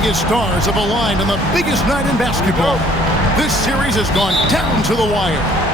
biggest stars have aligned on the biggest night in basketball. This series has gone down to the wire.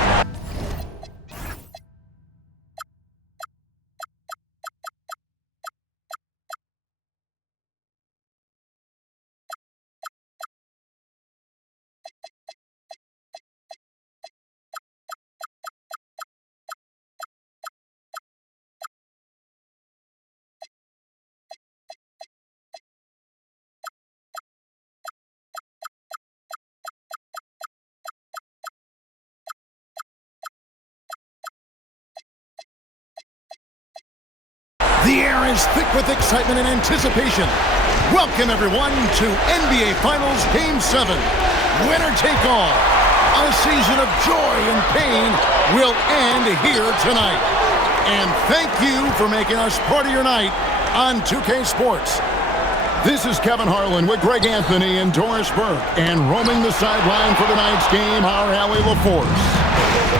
The air is thick with excitement and anticipation. Welcome, everyone, to NBA Finals Game 7. Winner take all. A season of joy and pain will end here tonight. And thank you for making us part of your night on 2K Sports. This is Kevin Harlan with Greg Anthony and Doris Burke. And roaming the sideline for tonight's game, our Allie LaForce.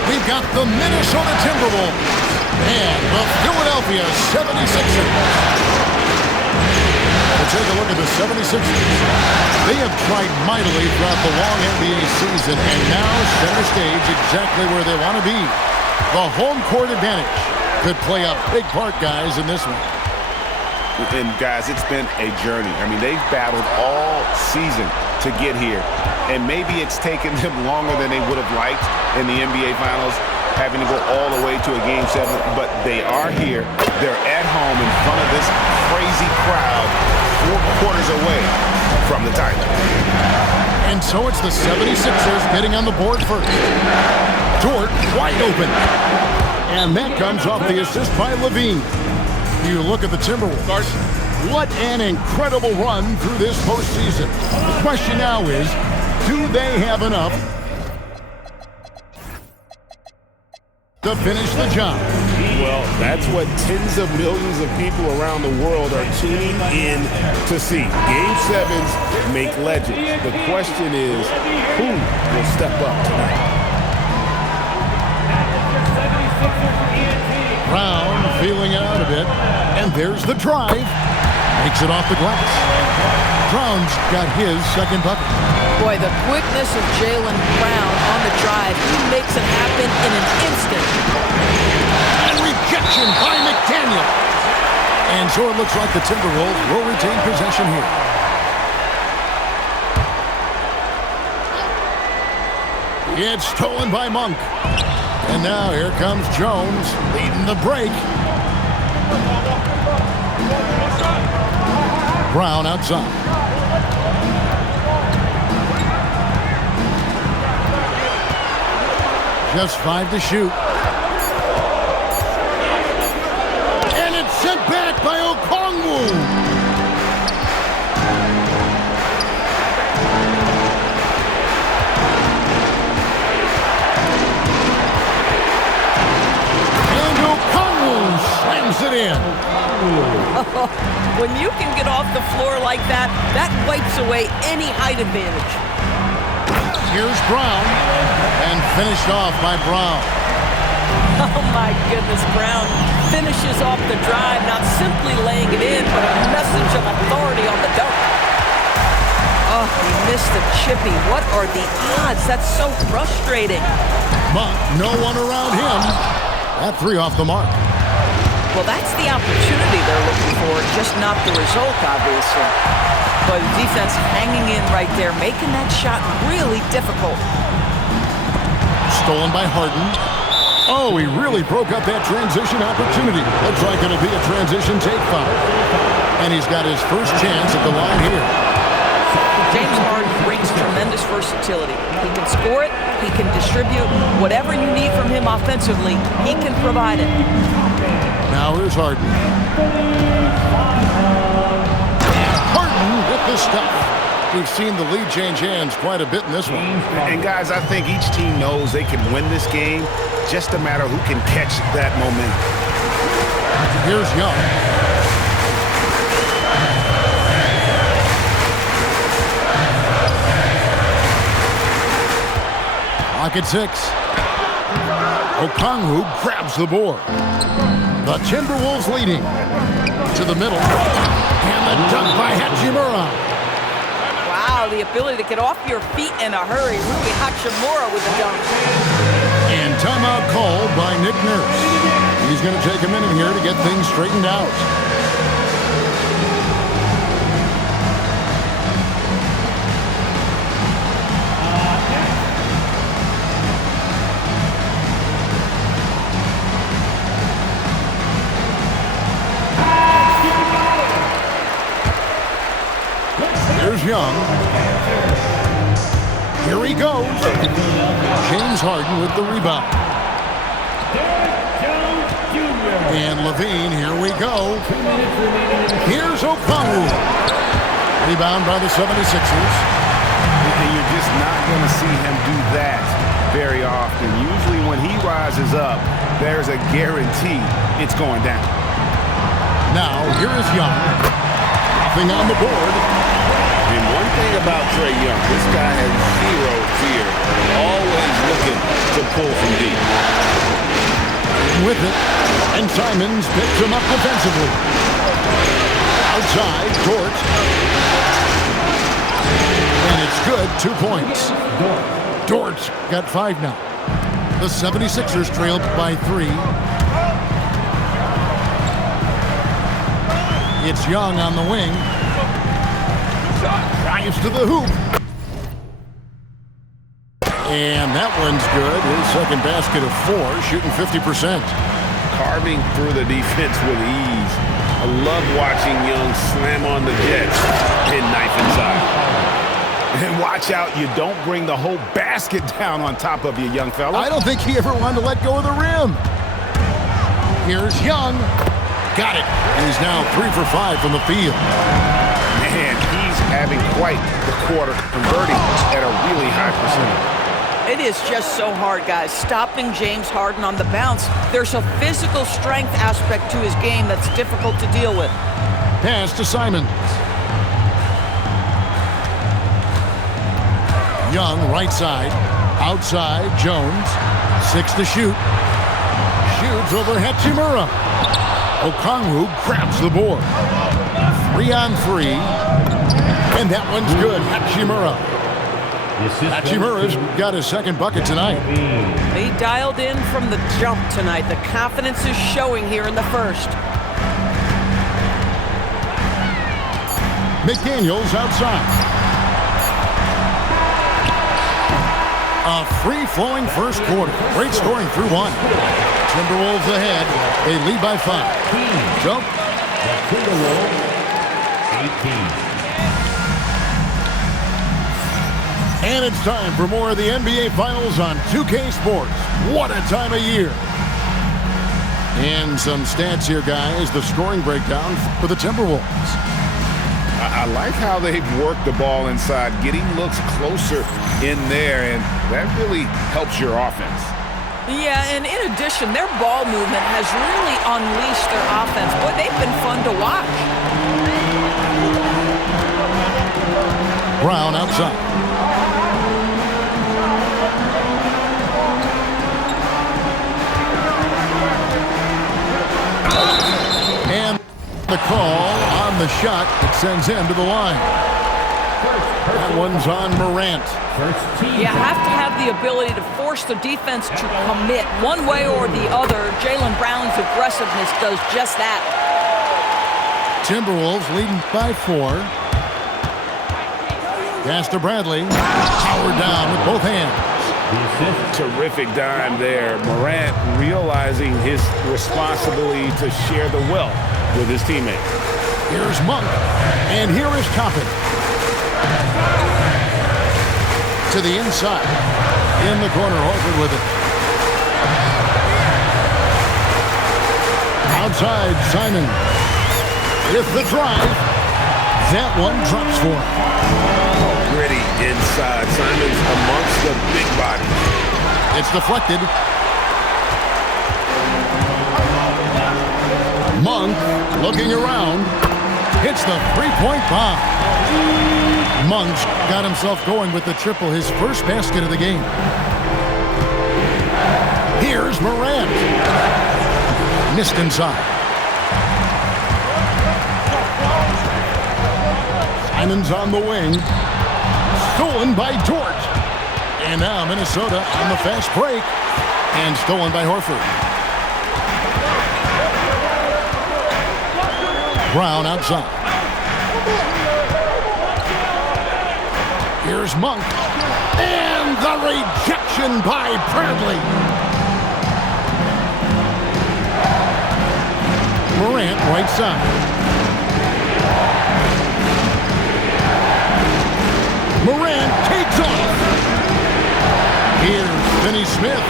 We've got the Minnesota Timberwolves and the Philadelphia 76ers. We'll take a look at the 76ers. They have tried mightily throughout the long NBA season and now center stage exactly where they want to be. The home court advantage could play a big part, guys, in this one. And, guys, it's been a journey. I mean, they've battled all season to get here. And maybe it's taken them longer than they would have liked in the NBA Finals, having to go all the way to a Game 7, but they are here. They're at home in front of this crazy crowd, 4 quarters away from the title. And so it's the 76ers getting on the board first. Dort wide open. And that comes off the assist by Levine. You look at the Timberwolves. What an incredible run through this postseason. The question now is, do they have enough to finish the job? Well, that's what tens of millions of people around the world are tuning in to see. Game 7s make legends. The question is, who will step up tonight? Brown feeling it out a bit. And there's the drive. Makes it off the glass. Brown's got his second bucket. Boy, the quickness of Jaylen Brown on the drive. He makes it happen in an instant. And rejection by McDaniel. And so it looks like the Timberwolves will retain possession here. It's stolen by Monk. And now here comes Jones leading the break. Brown outside. Just 5 to shoot. And it's sent back by Okongwu. And Okongwu slams it in. When you can get off the floor like that, that wipes away any height advantage. Here's Brown, and finished off by Brown. Oh my goodness, Brown finishes off the drive, not simply laying it in, but a message of authority on the dunk. Oh, he missed the chippy. What are the odds? That's so frustrating. But no one around him. That 3 off the mark. Well, that's the opportunity they're looking for, just not the result, obviously. But defense hanging in right there, making that shot really difficult. Stolen by Harden. Oh, he really broke up that transition opportunity. Looks like it'll be a transition take foul. And he's got his first chance at the line here. James Harden brings tremendous versatility. He can score it, he can distribute. Whatever you need from him offensively, he can provide it. Now here's Harden. Harden with the stuff. We've seen the lead change hands quite a bit in this one. And, guys, I think each team knows they can win this game. Just a matter who can catch that momentum. Here's Young. Pocket 6. Okongwu grabs the board. The Timberwolves leading. To the middle. And the dunk by Hachimura. the ability to get off your feet in a hurry. Rui Hachimura with the dunk. And timeout called by Nick Nurse. He's going to take a minute here to get things straightened out. Here's Young. Here he goes. James Harden with the rebound. And Levine, here we go. Here's Okongwu. Rebound by the 76ers. And you're just not going to see him do that very often. Usually when he rises up, there's a guarantee it's going down. Now, here is Young. Nothing on the board. And one thing about Trae Young, this guy has zero fear. Always looking to pull from deep. With it, and Simons picks him up defensively. Outside, Dort. And it's good, 2 points. Dort's got 5 now. The 76ers trailed by 3. It's Young on the wing. Drives to the hoop. And that one's good. His second basket of 4, shooting 50%. Carving through the defense with ease. I love watching Young slam on the Jets and knife inside. And watch out, you don't bring the whole basket down on top of you, young fella. I don't think he ever wanted to let go of the rim. Here's Young. Got it. And he's now 3 for 5 from the field. Man, he's having quite the quarter, converting at a really high percentage. It is just so hard, guys, stopping James Harden on the bounce. There's a physical strength aspect to his game that's difficult to deal with. Pass to Simons. Young, right side. Outside, Jones. 6 to shoot. Shoots over Hachimura. Okongwu grabs the board. 3 on 3. And that one's good. Hachimura. Hachimura's got his second bucket tonight. He dialed in from the jump tonight. The confidence is showing here in the first. McDaniels outside. A free-flowing first quarter. Great scoring through 1. Timberwolves ahead. They lead by 5. Jump. Timberwolves, 18. And it's time for more of the NBA Finals on 2K Sports. What a time of year. And some stats here, guys. The scoring breakdown for the Timberwolves. I like how they've worked the ball inside, getting looks closer in there, and that really helps your offense. Yeah, and in addition, their ball movement has really unleashed their offense. Boy, they've been fun to watch. Brown outside. And the call on the shot that sends him to the line. That one's on Morant. You have to have the ability to force the defense to commit one way or the other. Jaylen Brown's aggressiveness does just that. Timberwolves leading by 4. Pass to Bradley. Powered down with both hands. Terrific dime there. Morant realizing his responsibility to share the wealth with his teammates. Here's Monk. And here is Toppin. To the inside. In the corner, Horford with it. Outside, Simon. With the drive. That one drops for him. Gritty inside. Simons amongst the big bodies. It's deflected. Monk looking around. Hits the three-point bomb. Monk's got himself going with the triple, his first basket of the game. Here's Morant. Missed inside. Simons on the wing. stolen by Dort. And now Minnesota on the fast break. And stolen by Horford. Brown outside. Here's Monk. And the rejection by Bradley. Morant right side. Morant takes off. Here's Finney-Smith.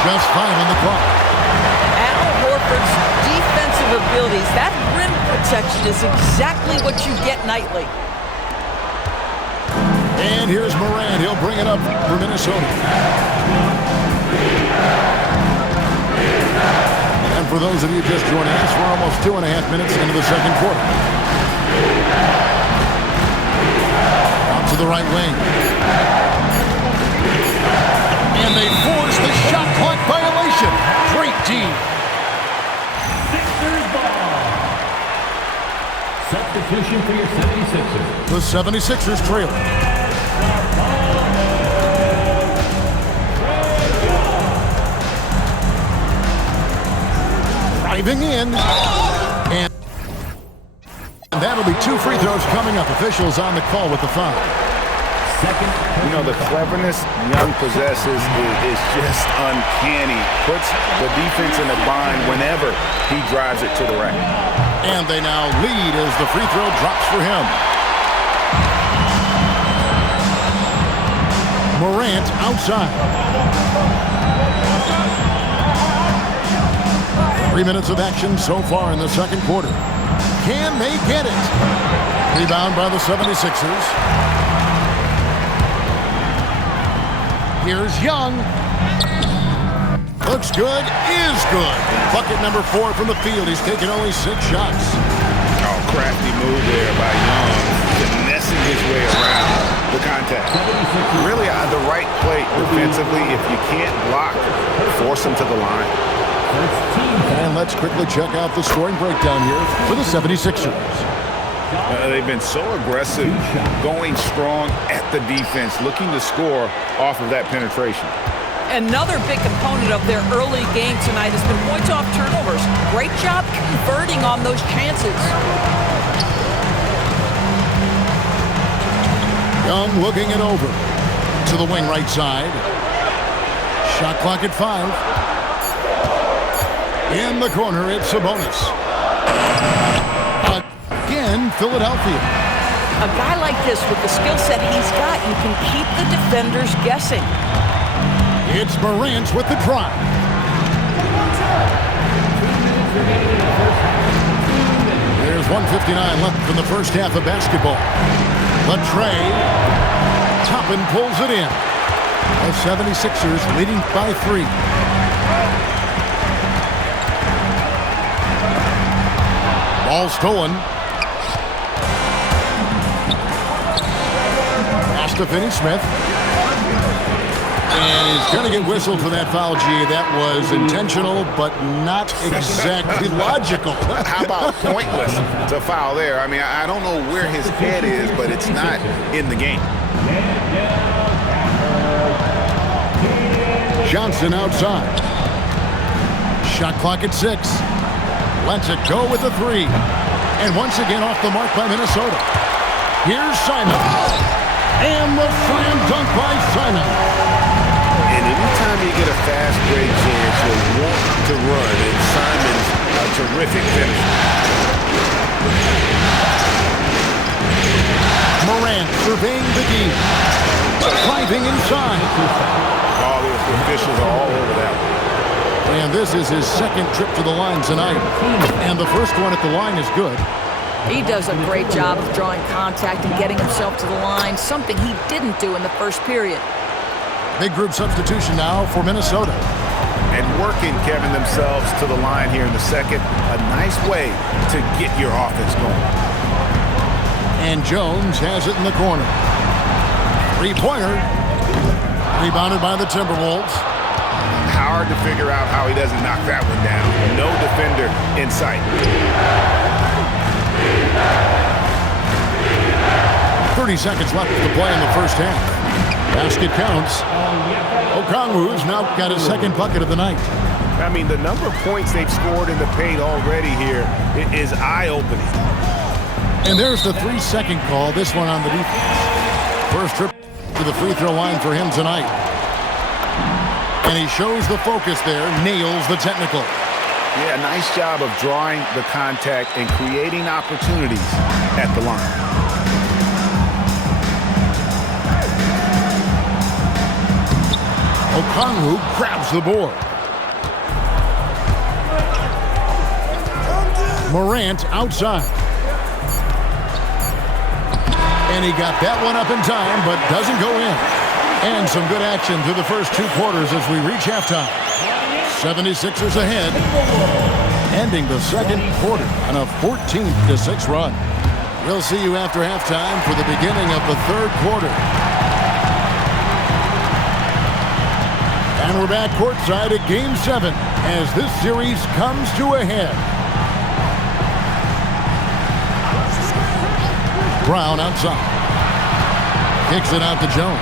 Just 5 on the clock. Al Horford's defensive abilities, that rim protection is exactly what you get nightly. And here's Morant. He'll bring it up for Minnesota. And for those of you just joining us, we're almost 2.5 minutes into the second quarter. Out to the right wing. And they force the shot clock violation. Great team. Sixers ball. Substitution for your 76ers. The 76ers trail. Driving in. And that'll be 2 free throws coming up. Officials on the call with the foul. You know, the cleverness Young possesses is just uncanny. Puts the defense in a bind whenever he drives it to the rack. And they now lead as the free throw drops for him. Morant outside. 3 minutes of action so far in the second quarter. Can they get it? Rebound by the 76ers. Here's Young. Looks good, is good. Bucket number 4 from the field. He's taken only 6 shots. Oh, crafty move there by Young. Finessing his way around the contact. Really the right play defensively. If you can't block, force him to the line. And let's quickly check out the scoring breakdown here for the 76ers. They've been so aggressive, going strong at the defense, looking to score off of that penetration. Another big component of their early game tonight has been points off turnovers. Great job converting on those chances. Young looking it over to the wing right side. Shot clock at 5. In the corner, it's Sabonis. Again, Philadelphia. A guy like this with the skill set he's got, you can keep the defenders guessing. It's Morant with the drive. There's 1:59 left from the first half of basketball. Latrey. Toppin pulls it in. The 76ers leading by 3. Ball stolen. Pass to Finney-Smith. And he's going to get whistled for that foul, G. That was intentional, but not exactly logical. How about pointless to foul there? I mean, I don't know where his head is, but it's not in the game. Johnson outside. Shot clock at 6. Lets it go with the 3. And once again off the mark by Minnesota. Here's Simon. And the slam dunk by Simon. And anytime you get a fast break chance, you'll want to run. And Simon's a terrific finisher. Morant surveying the D. Driving inside. All the officials are all over that one. And this is his second trip to the line tonight. And the first one at the line is good. He does a great job of drawing contact and getting himself to the line, something he didn't do in the first period. Big group substitution now for Minnesota. And working, Kevin, themselves to the line here in the second. A nice way to get your offense going. And Jones has it in the corner. 3-pointer. Rebounded by the Timberwolves. Hard to figure out how he doesn't knock that one down. No defender in sight. 30 30 seconds left to play in the first half. Basket counts. Okongwu's now got his second bucket of the night. I mean, the number of points they've scored in the paint already here is eye-opening. And there's the 3-second call, this one on the defense. First trip to the free throw line for him tonight. And he shows the focus there, nails the technical. Yeah, nice job of drawing the contact and creating opportunities at the line. Okongwu grabs the board. Morant outside. And he got that one up in time, but doesn't go in. And some good action through the first 2 quarters as we reach halftime. 76ers ahead, ending the second quarter on a 14-6 run. We'll see you after halftime for the beginning of the third quarter. And we're back courtside at Game 7 as this series comes to a head. Brown outside. Kicks it out to Jones.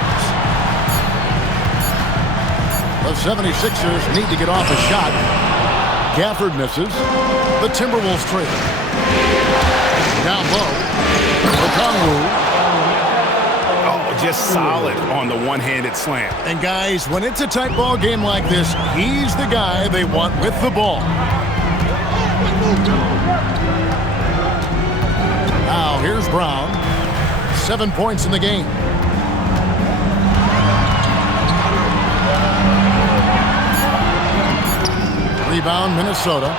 The 76ers need to get off a shot. Gafford misses. The Timberwolves trail. Down low. Okongwu. Oh, just solid on the one-handed slam. And guys, when it's a tight ball game like this, he's the guy they want with the ball. Now here's Brown. 7 points in the game. Rebound, Minnesota.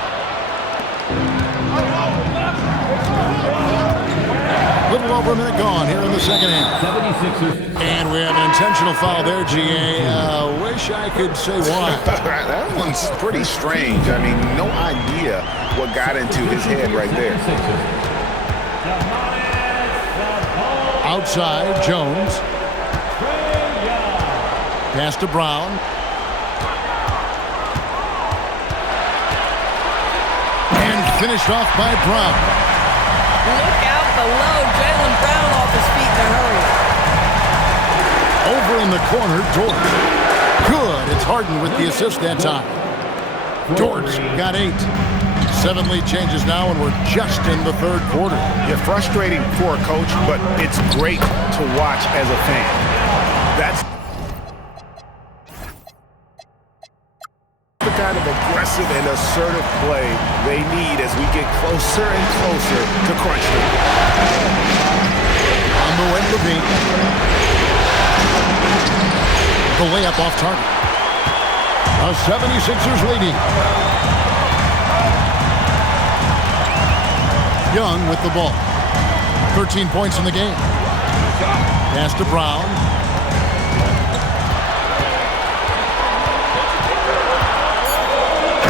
Little over a minute gone here in the second half. 76ers. And we have an intentional foul there, GA. Wish I could say why. That one's pretty strange. I mean, no idea what got into his head right there. Outside, Jones. Pass to Brown. And finished off by Brown. Look out below. Jaylen Brown off his feet in a hurry. Over in the corner, Dort. Good. It's Harden with the assist that time. Dort got 8. 7 lead changes now, and we're just in the third quarter. Yeah, frustrating for a coach, but it's great to watch as a fan. That's the kind of aggressive and assertive play they need as we get closer and closer to crunch time. On the way, Levine. The layup off target. The 76ers leading. Young with the ball. 13 points in the game. Pass to Brown.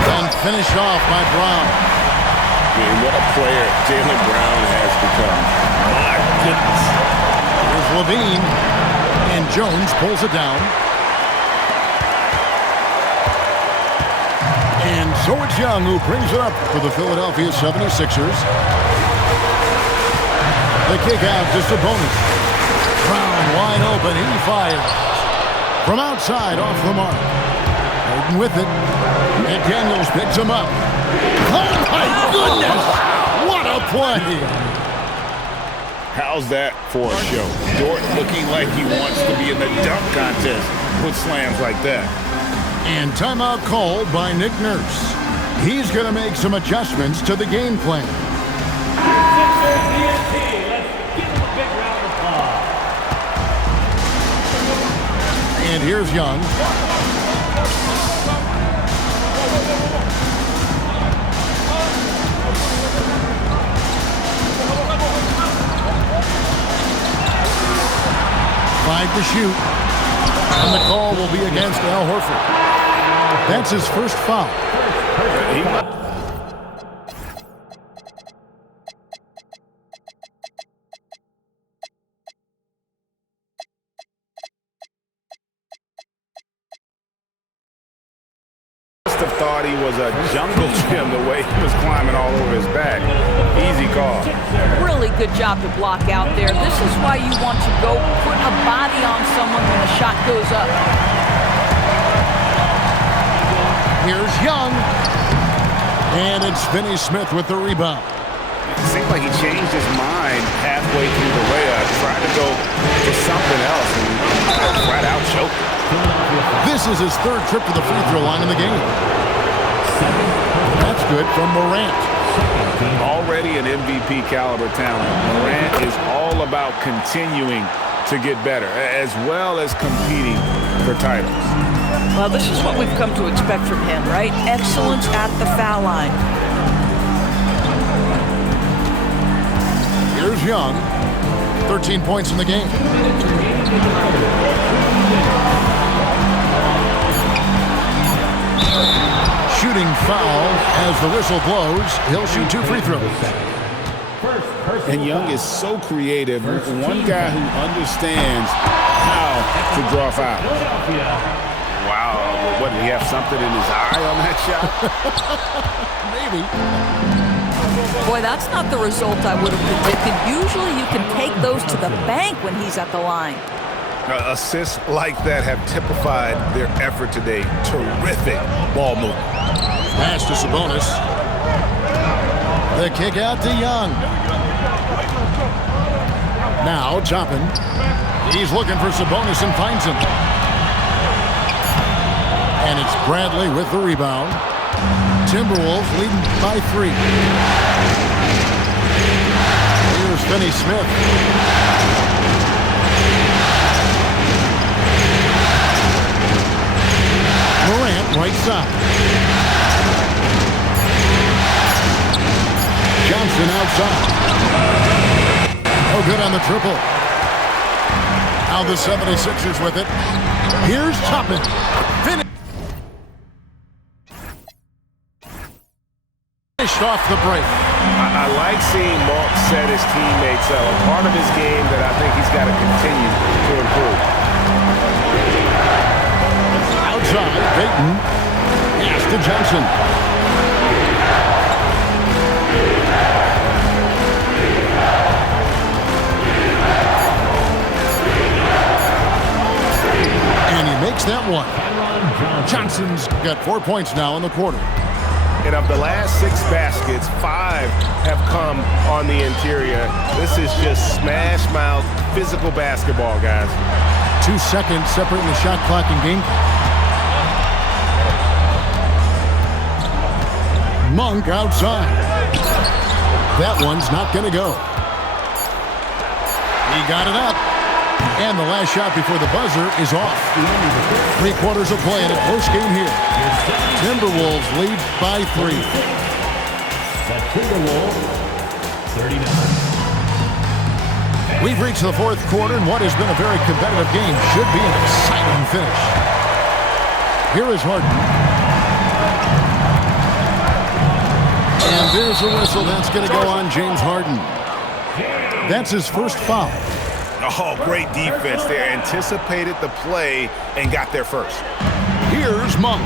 And finished off by Brown. I mean, what a player Jaylen Brown has become. My goodness. Here's Levine. And Jones pulls it down. And so it's Young who brings it up for the Philadelphia 76ers. The kick out to Sabonis. Brown wide open. He fires. From outside off the mark. Harden with it. And Daniels picks him up. Oh my goodness! What a play! How's that for a show? Dort looking like he wants to be in the dunk contest with slams like that. And timeout called by Nick Nurse. He's going to make some adjustments to the game plan. And here's Young. Five to shoot. And the call will be against Al Horford. That's his first foul. have thought he was a jungle gym the way he was climbing all over his back. Easy call. Really good job to block out there. This is why you want to go put a body on someone when the shot goes up. Here's Young. And it's Finney Smith with the rebound. It seemed like he changed his mind halfway through the layup, tried to go for something else, and flat out choked. This is his third trip to the free throw line in the game. That's good from Morant. Already an MVP caliber talent, Morant is all about continuing to get better, as well as competing for titles. Well, this is what we've come to expect from him, right? Excellence at the foul line. Here's Young. 13 points in the game. Shooting foul as the whistle blows. He'll shoot 2 free throws. And Young is so creative. One guy who understands how to draw fouls. Wow, what, did he have something in his eye on that shot? Maybe. Boy, that's not the result I would have predicted. Usually you can take those to the bank when he's at the line. Assists like that have typified their effort today. Terrific ball movement. Pass to Sabonis. The kick out to Young. Now Toppin. He's looking for Sabonis and finds him. And it's Bradley with the rebound. Timberwolves leading by 3. Here's Finney Smith. Morant right side. Johnson outside. Oh, good on the triple. Now the 76ers with it. Here's Toppin. Finished off the break. I like seeing Mark set his teammates up. A part of his game that I think he's got to continue to improve. Outside, Payton. Pass to Johnson. And he makes that one. Johnson's got 4 points now in the quarter. And of the last 6 baskets, 5 have come on the interior. This is just smash mouth, physical basketball, guys. 2 seconds separating the shot clock and game. Monk outside. That one's not going to go. He got it up. And the last shot before the buzzer is off. 3 quarters of play in a close game here. Timberwolves lead by 3. The Timberwolves, 39. We've reached the 4th quarter, and what has been a very competitive game should be an exciting finish. Here is Harden. And there's a whistle. That's going to go on James Harden. That's his first foul. Oh, great defense there. Anticipated the play and got there first. Here's Monk.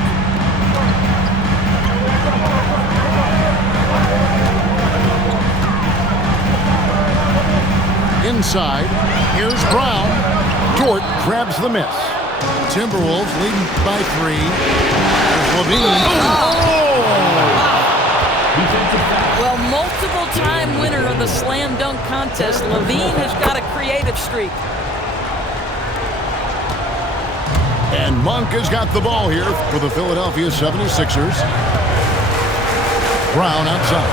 Inside. Here's Brown. Dort grabs the miss. Timberwolves leading by 3. There's Levine. Well, multiple-time winner of the slam dunk contest, Levine has got a creative streak. And Monk has got the ball here for the Philadelphia 76ers. Brown outside.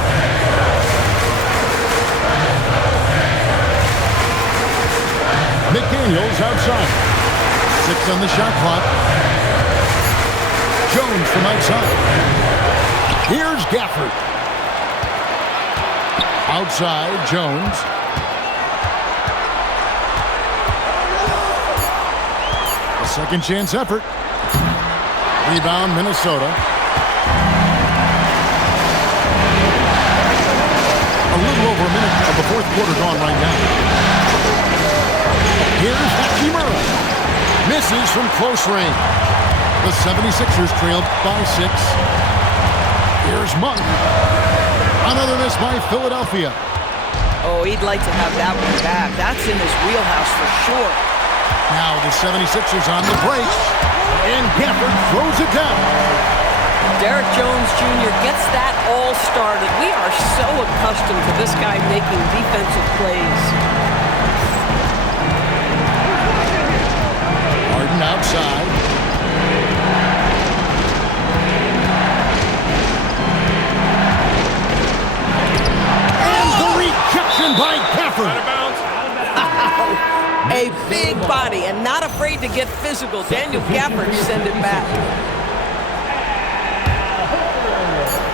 McDaniels outside. 6 on the shot clock. Jones from outside. Here's Gafford. Outside, Jones. A second chance effort. Rebound, Minnesota. A little over a minute of the 4th quarter gone right now. Here's Hachimura. Misses from close range. The 76ers trailed by 6. Here's Monk. Another miss by Philadelphia. Oh, he'd like to have that one back. That's in his wheelhouse for sure. Now the 76ers on the break. And Gafford throws it down. Derrick Jones Jr. gets that all started. We are so accustomed to this guy making defensive plays. Harden outside. And the rejection by Gafford. A big body and not afraid to get physical. Daniel Gafford send it back.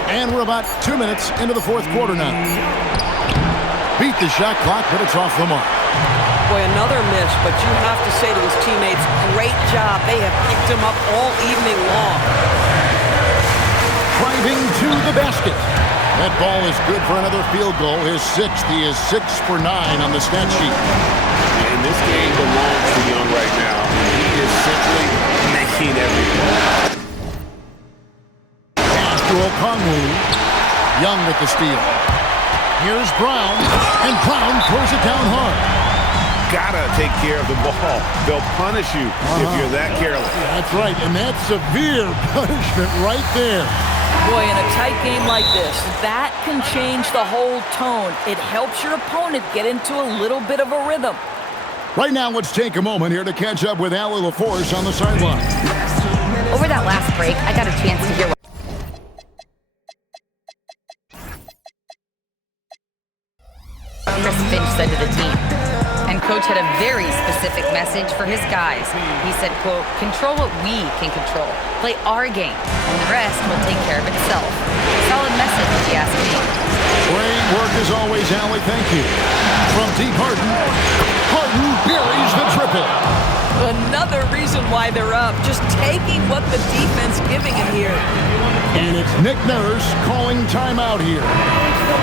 And we're about 2 minutes into the fourth quarter now. Beat the shot clock, but it's off the mark. Boy, another miss, but you have to say to his teammates, great job. They have picked him up all evening long. Driving to the basket. That ball is good for another field goal. His sixth. He is 6 for 9 on the stat sheet. And this game belongs to Young right now. He is simply making every play. Pass to Okongwu. Young with the steal. Here's Brown. And Brown throws it down hard. Gotta take care of the ball. They'll punish you if you're that careless. That's right, and that's severe punishment right there. Boy, in a tight game like this, that can change the whole tone. It helps your opponent get into a little bit of a rhythm. Right now, let's take a moment here to catch up with Allie LaForce on the sideline. Over that last break, I got a chance to hear what Chris Finch said to the team. And Coach had a very specific message for his guys. He said, quote, control what we can control. Play our game, and the rest will take care of itself. Solid message, if you ask me. Great work as always, Allie. Thank you. From deep Harden. Harden buries the triple. Another reason why they're up. Just taking what the defense giving him here. And it's Nick Nurse calling timeout here.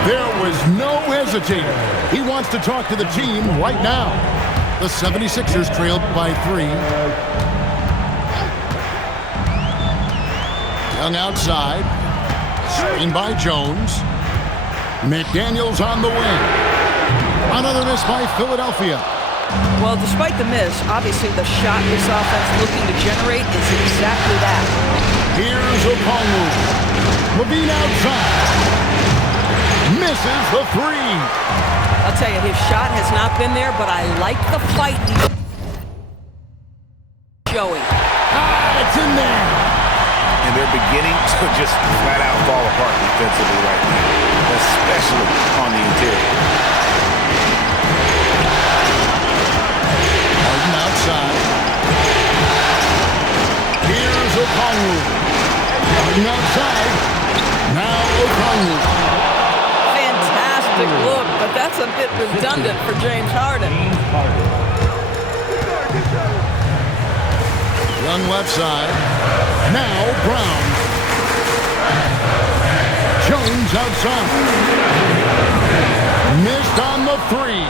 There was no hesitating. He wants to talk to the team right now. The 76ers trailed by 3. Young outside. Screen by Jones. McDaniels on the wing. Another miss by Philadelphia. Well, despite the miss, obviously the shot this offense looking to generate is exactly that. Here's Okongwu. Levine outside. Misses the 3. I'll tell you, his shot has not been there, but I like the fight he's showing. It's in there. And they're beginning to just flat out fall apart defensively right now, especially on the interior. Harden outside. Here's Okongwu. Harden outside. Now Okongwu. Fantastic look, but that's a bit redundant for James Harden. Young left side. Now Brown. Jones outside. Missed on the 3.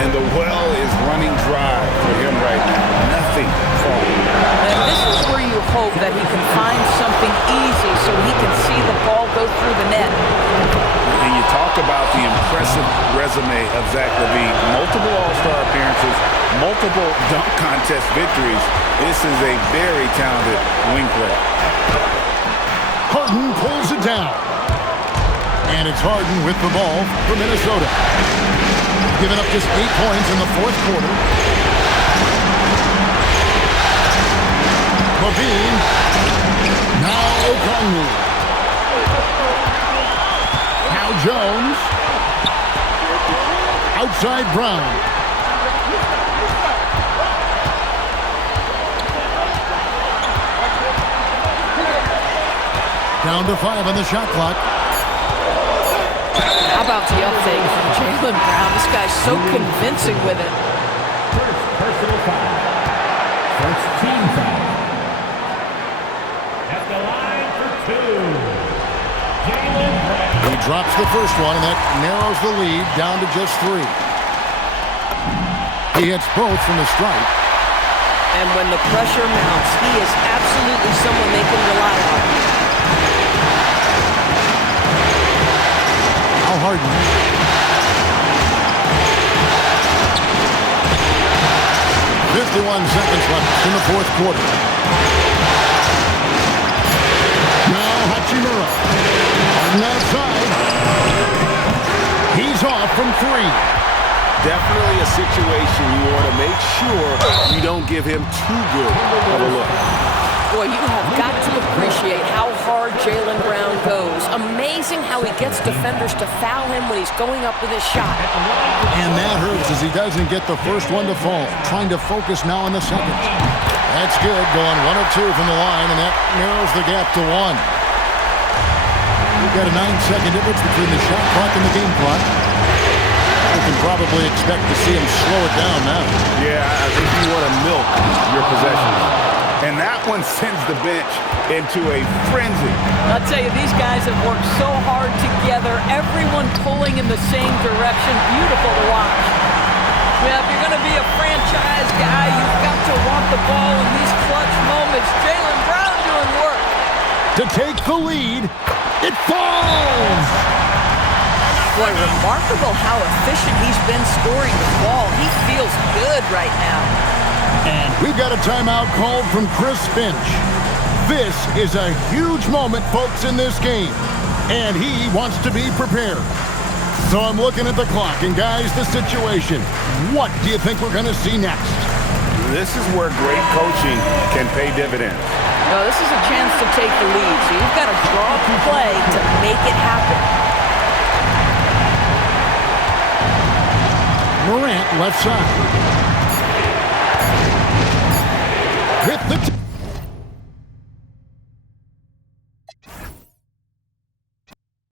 And the well is running dry for him right now. Nothing falling. And this is where you hope that he can find something easy so he can see the ball go through the net. And you talk about the impressive resume of Zach LaVine. Multiple All-Star appearances, multiple dunk contest victories. This is a very talented wing player. Harden pulls it down. And it's Harden with the ball for Minnesota. Giving up just 8 points in the fourth quarter. Levine. Now Okongwu. Now Jones. Outside Brown. Down to 5 on the shot clock. How about the uptake from Jaylen Brown? This guy's so convincing with it. First personal foul. First team foul. At the line for 2. Jaylen Brown. He drops the first one, and that narrows the lead down to just 3. He hits both from the stripe. And when the pressure mounts, he is absolutely someone they can rely on. now Harden. 51 seconds left in the fourth quarter. Now Hachimura. Harden outside. He's off from three. Definitely a situation you want to make sure you don't give him too good of a look. Boy, you have got to appreciate how hard Jaylen Brown goes. Amazing how he gets defenders to foul him when he's going up with his shot. And that hurts as he doesn't get the first one to fall. Trying to focus now on the second. That's good. Going 1 of 2 from the line, and that narrows the gap to 1. We've got a 9-second difference between the shot clock and the game clock. You can probably expect to see him slow it down now. Yeah, I think you want to milk your possessions. And that one sends the bench into a frenzy. I'll tell you, these guys have worked so hard together. Everyone pulling in the same direction. Beautiful to watch. Yeah, if you're going to be a franchise guy, you've got to want the ball in these clutch moments. Jaylen Brown doing work. To take the lead, it falls! Boy, remarkable how efficient he's been scoring the ball. He feels good right now. And we've got a timeout called from Chris Finch. This is a huge moment, folks, in this game. And he wants to be prepared. So I'm looking at the clock. And, guys, the situation. What do you think we're going to see next? This is where great coaching can pay dividends. No, this is a chance to take the lead. So you've got to draw up a play to make it happen. Morant, left side. With the